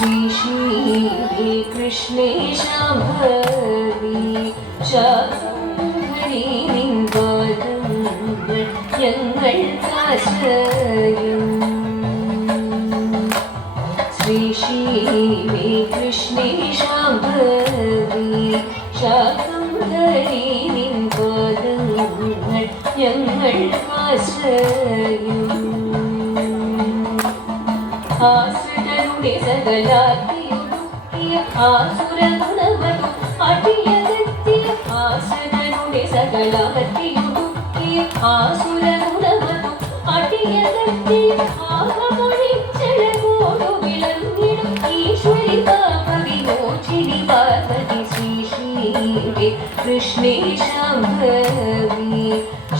ശ്രീ ശ്രീ കൃഷ്ണേ ശാംഭവി ശാംഭരി നിൻ പാദങ്ങൾ ഞങ്ങൾക്കാശ്രയം. ശ്രീ ശ്രീ കൃഷ്ണേ ശാംഭവി ശാംഭരി നിൻ പാദങ്ങൾ ഞങ്ങൾക്കാശ്രയം. ആശ്രിതരുടെ സകലാർത്തിയൊടുക്കിയ ആസുരഗുണവതു അടിയകത്തിയ ആശ്രിതരുടെ സകലാർത്തിയൊടുക്കിയ ആസുരഗുണവതു അടിയകത്തിയ ആഹമൊഴിച്ചഴകോടു വിളങ്ങിടും ഈശ്വരി പാപവിമോചിനി പാർവതി ശ്രീ ശ്രീ കൃഷ്ണേ ശാംഭവി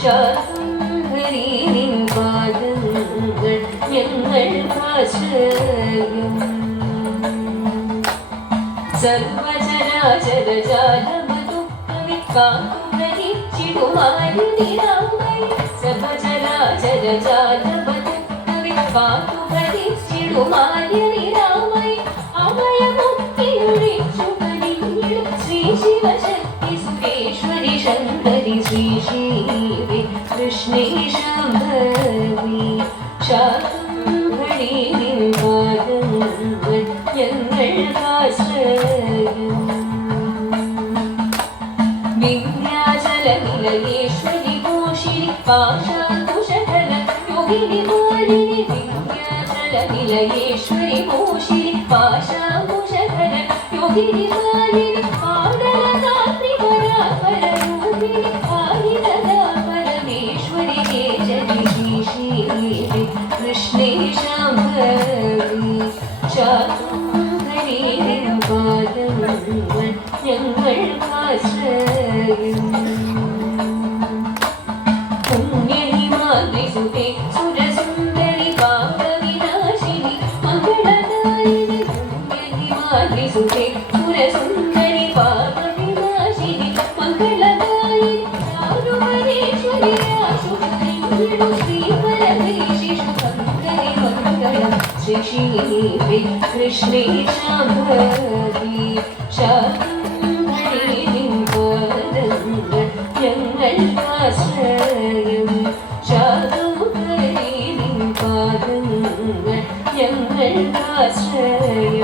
ശാംഭരി നിൻ പാദങ്ങൾ ഞങ്ങൾക്കാശ്രയം. സർവചരാചരജാലമതുക്കവിക്കാത്തുഭരിച്ചിടുമാരുനിരാമൈ സർവചരാചരജാലമതുക്കവിക്കാത്തുഭരിച്ചിടുമാരുനിരാമൈ അവയമൊക്കെയൊഴിച്ചു കരിഞ്ഞിടും ശ്രീ ശിവശക്തി സുരേശ്വരി ശങ്കരി ശ്രീ ശ്രീ കൃഷ്ണേ ശാംഭവി ശാംഭരി നിൻ പാദങ്ങൾ ഞങ്ങൾക്കാശ്രയം. വിന്ധ്യാചലനിലയേശ്വരി ഘോഷിനി പാശാകുശധര യോഗിനി മാലിനി വിന്ധ്യാചലനിലയേശ്വരി ഘോഷിനി പാശാകുശധര യോഗിനി മാലിനി ആദരഗാത്രി പരാപരരൂപിണി ആദിതദാ പരമേശ്വരി കേശരി ശ്രീ ശ്രീ കൃഷ്ണേ ശാംഭവി ശാംഭരി നിൻ പാദങ്ങൾ ഞങ്ങൾക്കാശ്രയം. പുണ്യഹിമാദ്രിസുതേ സുരസുന്ദരി പാപവിനാശിനി മംഗളദായിനി പുണ്യഹിമാദ്രിസുതേ സുരസുന്ദരി പാപവിനാശിനി മംഗളദായിനി ആരുപരേശ്വരി ആശുപത്രിയിടു ശ്രീപരമേശിഷു മംഗളി മംഗളം ശ്രീ ശ്രീ കൃഷ്ണേ ശാംഭവി ശാംഭരി നിൻ പാദങ്ങൾ ഞങ്ങൾക്കാശ്രയം. ശാംഭരി നിൻ പാദങ്ങൾ ഞങ്ങൾക്കാശ്രയം.